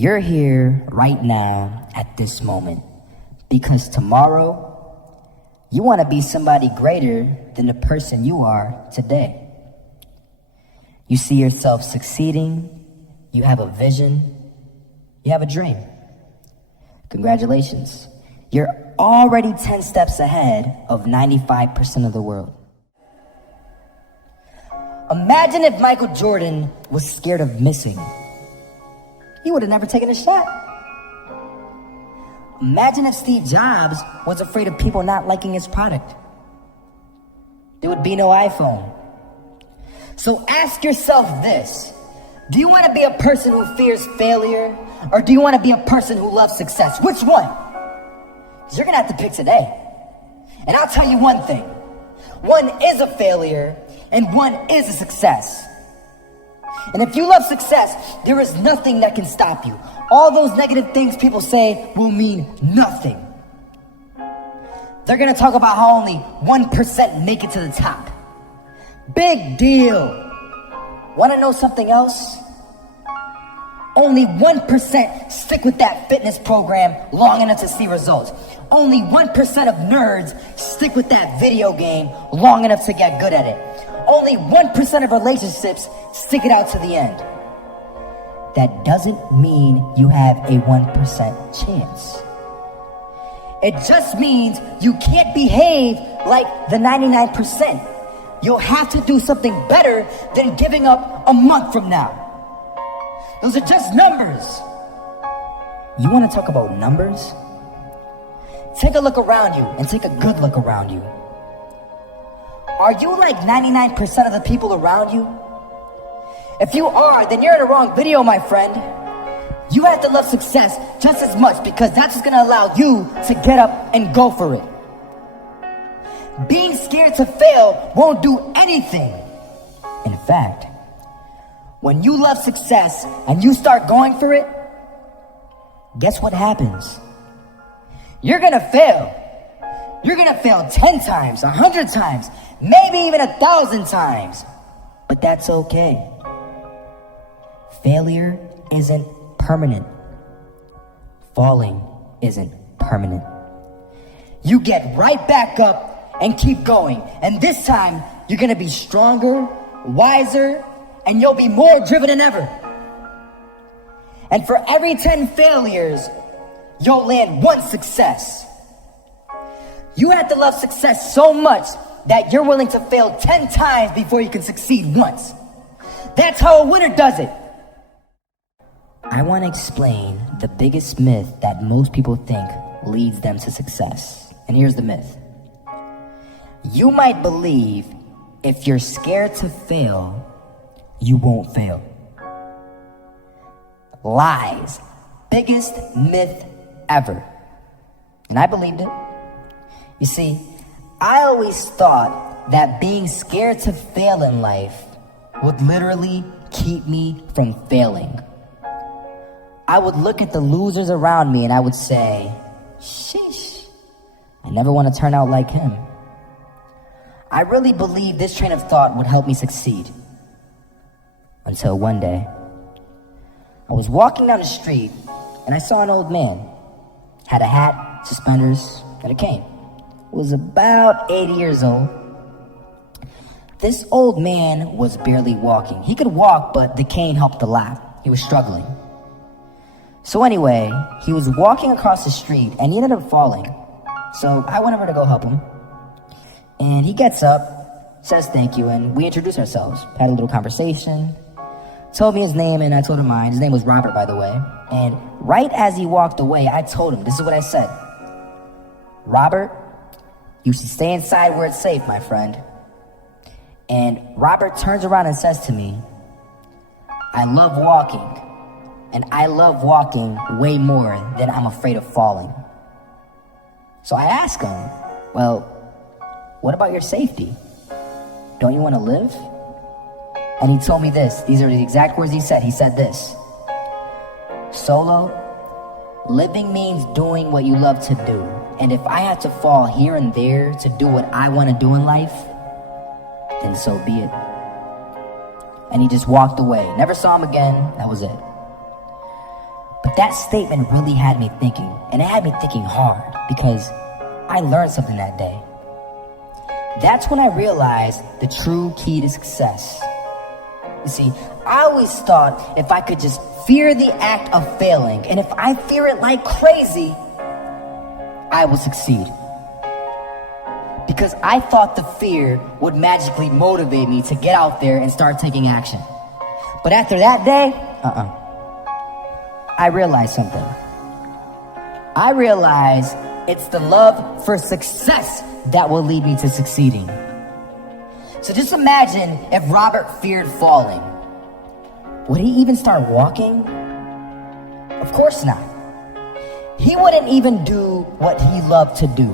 You're here right now at this moment because tomorrow you want to be somebody greater than the person you are today. You see yourself succeeding, you have a vision, you have a dream. Congratulations. You're already 10 steps ahead of 95% of the world. Imagine if Michael Jordan was scared of missing. He would have never taken a shot. Imagine if Steve Jobs was afraid of people not liking his product. There would be no iPhone. So ask yourself this. Do you want to be a person who fears failure, or do you want to be a person who loves success? Which one? Because you're going to have to pick today. And I'll tell you one thing. One is a failure, and one is a success. And if you love success, there is nothing that can stop you. All those negative things people say will mean nothing. They're going to talk about how only 1% make it to the top. Big deal. Want to know something else? Only 1% stick with that fitness program long enough to see results. Only 1% of nerds stick with that video game long enough to get good at it. Only 1% of relationships stick it out to the end. That doesn't mean you have a 1% chance. It just means you can't behave like the 99%. You'll have to do something better than giving up a month from now. Those are just numbers. You want to talk about numbers? Take a look around you and take a good look around you. Are you like 99% of the people around you? If you are, then you're in the wrong video, my friend. You have to love success just as much because that's what's going to allow you to get up and go for it. Being scared to fail won't do anything. In fact, when you love success and you start going for it, guess what happens? You're going to fail. You're going to fail 10 times, 100 times, maybe even 1,000 times. But that's okay. Failure isn't permanent. Falling isn't permanent. You get right back up and keep going. And this time, you're going to be stronger, wiser, and you'll be more driven than ever. And for every 10 failures, you'll land one success. You have to love success so much that you're willing to fail 10 times before you can succeed once. That's how a winner does it. I want to explain the biggest myth that most people think leads them to success. And here's the myth. You might believe if you're scared to fail, you won't fail. Lies. Biggest myth ever. And I believed it. You see, I always thought that being scared to fail in life would literally keep me from failing. I would look at the losers around me and I would say, sheesh, I never want to turn out like him. I really believed this train of thought would help me succeed. Until one day, I was walking down the street and I saw an old man. Had a hat, suspenders, and a cane. Was about 80 years old. This old man was barely walking. He could walk, but the cane helped a lot. He was struggling. So anyway, he was walking across the street and he ended up falling. So I went over to go help him. And he gets up, says thank you, and we introduced ourselves. Had a little conversation. Told me his name and I told him mine. His name was Robert, by the way. And right as he walked away, I told him, this is what I said. Robert, you should stay inside where it's safe, my friend. And Robert turns around and says to me, I love walking. And I love walking way more than I'm afraid of falling. So I asked him, well, what about your safety? Don't you want to live? And he told me this. These are the exact words he said. He said this. Solo, living means doing what you love to do. And if I had to fall here and there to do what I want to do in life, then so be it. And he just walked away. Never saw him again. That was it. But that statement really had me thinking, and it had me thinking hard, because I learned something that day. That's when I realized the true key to success. You see, I always thought if I could just fear the act of failing, and if I fear it like crazy, I will succeed. Because I thought the fear would magically motivate me to get out there and start taking action. But after that day, I realized something. I realized it's the love for success that will lead me to succeeding. So just imagine if Robert feared falling. Would he even start walking? Of course not. He wouldn't even do what he loved to do.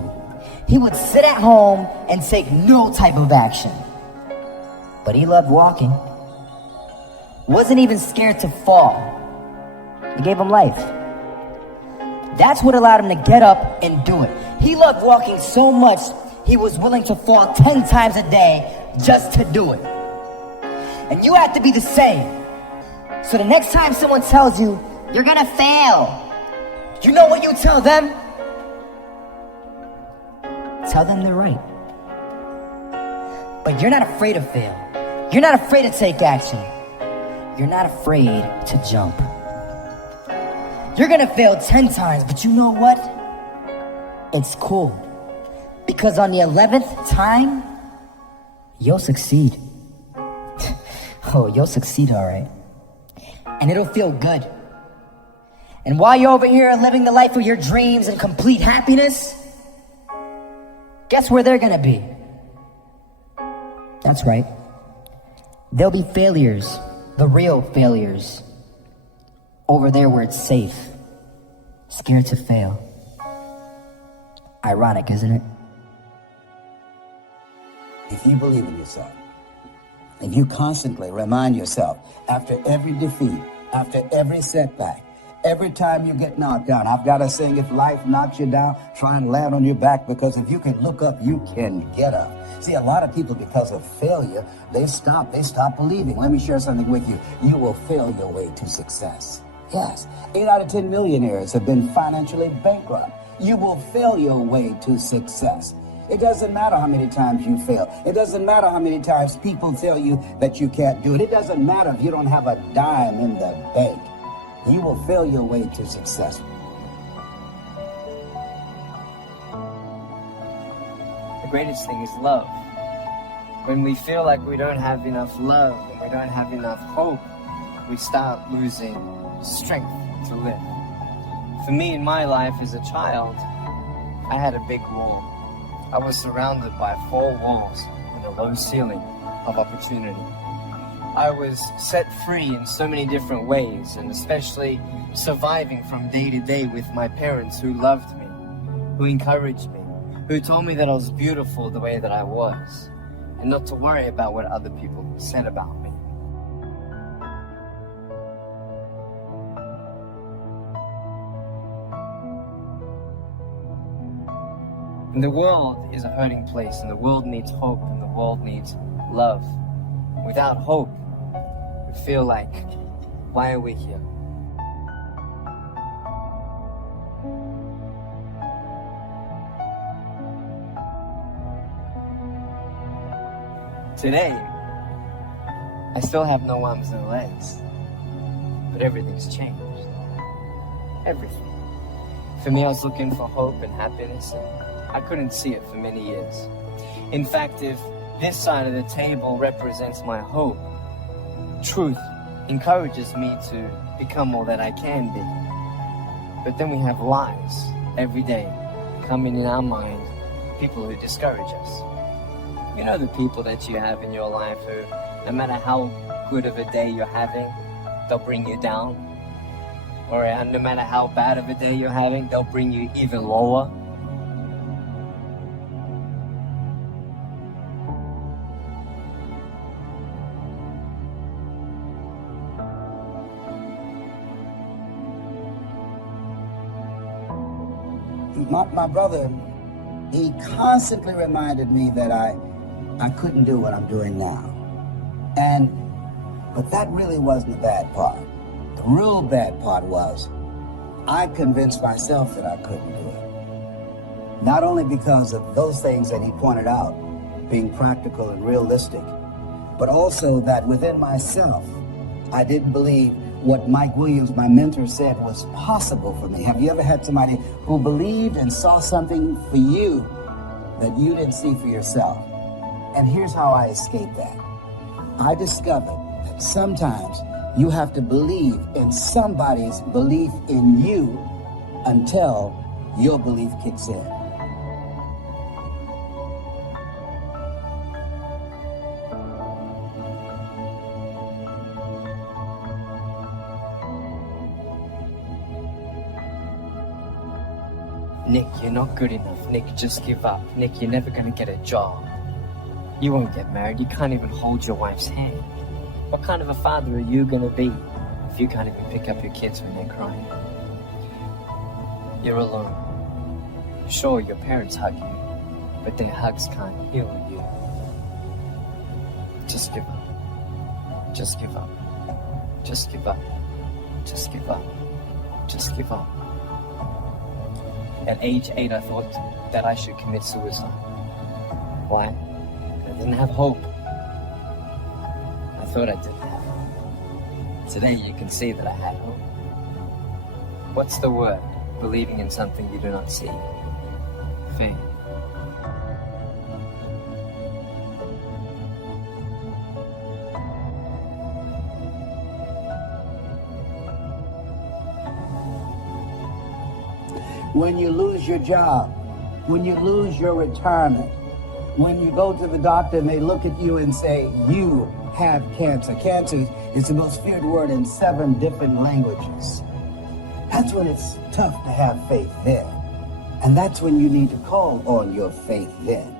He would sit at home and take no type of action. But he loved walking. Wasn't even scared to fall. It gave him life. That's what allowed him to get up and do it. He loved walking so much, he was willing to fall 10 times a day just to do it. And you have to be the same. So the next time someone tells you, you're gonna fail, you know what you tell them? Tell them they're right. But you're not afraid to fail. You're not afraid to take action. You're not afraid to jump. You're gonna fail 10 times, but you know what? It's cool. Because on the 11th time, you'll succeed. Oh, you'll succeed, all right. And it'll feel good. And while you're over here living the life of your dreams and complete happiness, guess where they're gonna be? That's right. They'll be failures, the real failures. Over there where it's safe, scared to fail. Ironic, isn't it? If you believe in yourself, if you constantly remind yourself after every defeat, after every setback, every time you get knocked down, I've got to sing, if life knocks you down, try and land on your back, because if you can look up, you can get up. See, a lot of people, because of failure, they stop believing. Let me share something with you. You will fail your way to success. Yes, 8 out of 10 millionaires have been financially bankrupt. You will fail your way to success. It doesn't matter how many times you fail. It doesn't matter how many times people tell you that you can't do it. It doesn't matter if you don't have a dime in the bank. You will fail your way to success. The greatest thing is love. When we feel like we don't have enough love and we don't have enough hope, we start losing strength to live. For me, in my life as a child, I had a big wall. I was surrounded by 4 walls and a low ceiling of opportunity. I was set free in so many different ways, and especially surviving from day to day with my parents who loved me, who encouraged me, who told me that I was beautiful the way that I was, and not to worry about what other people said about me. And the world is a hurting place, and the world needs hope, and the world needs love. Without hope, we feel like, why are we here? Today, I still have no arms and legs, but everything's changed. Everything. For me, I was looking for hope and happiness, and I couldn't see it for many years. In fact, if this side of the table represents my hope, truth encourages me to become all that I can be. But then we have lies every day coming in our mind, people who discourage us. You know the people that you have in your life who, no matter how good of a day you're having, they'll bring you down. Or no matter how bad of a day you're having, they'll bring you even lower. My brother, he constantly reminded me that I couldn't do what I'm doing now. But that really wasn't the bad part. The real bad part was I convinced myself that I couldn't do it. Not only because of those things that he pointed out, being practical and realistic, but also that within myself, I didn't believe what Mike Williams, my mentor, said was possible for me. Have you ever had somebody who believed and saw something for you that you didn't see for yourself? And here's how I escaped that. I discovered that sometimes you have to believe in somebody's belief in you until your belief kicks in. Nick, you're not good enough. Nick, just give up. Nick, you're never gonna get a job. You won't get married. You can't even hold your wife's hand. What kind of a father are you gonna be if you can't even pick up your kids when they're crying? You're alone. Sure, your parents hug you, but their hugs can't heal you. Just give up. Just give up. Just give up. Just give up. Just give up. At age 8, I thought that I should commit suicide. Why? I didn't have hope. I thought I didn't have hope. Today you can see that I had hope. What's the word? Believing in something you do not see. Faith. When you lose your job, when you lose your retirement, when you go to the doctor and they look at you and say, you have cancer. Cancer is the most feared word in 7 different languages. That's when it's tough to have faith then. And that's when you need to call on your faith then.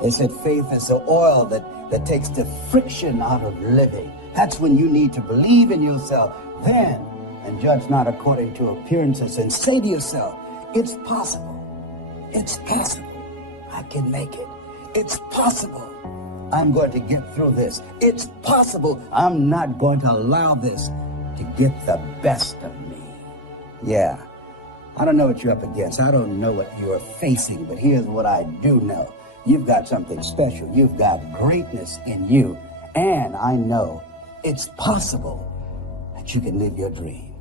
They said faith is the oil that takes the friction out of living. That's when you need to believe in yourself then and judge not according to appearances and say to yourself, it's possible. It's possible. I can make it. It's possible. I'm going to get through this. It's possible. I'm not going to allow this to get the best of me. Yeah. I don't know what you're up against. I don't know what you're facing, but here's what I do know. You've got something special. You've got greatness in you. And I know it's possible that you can live your dream.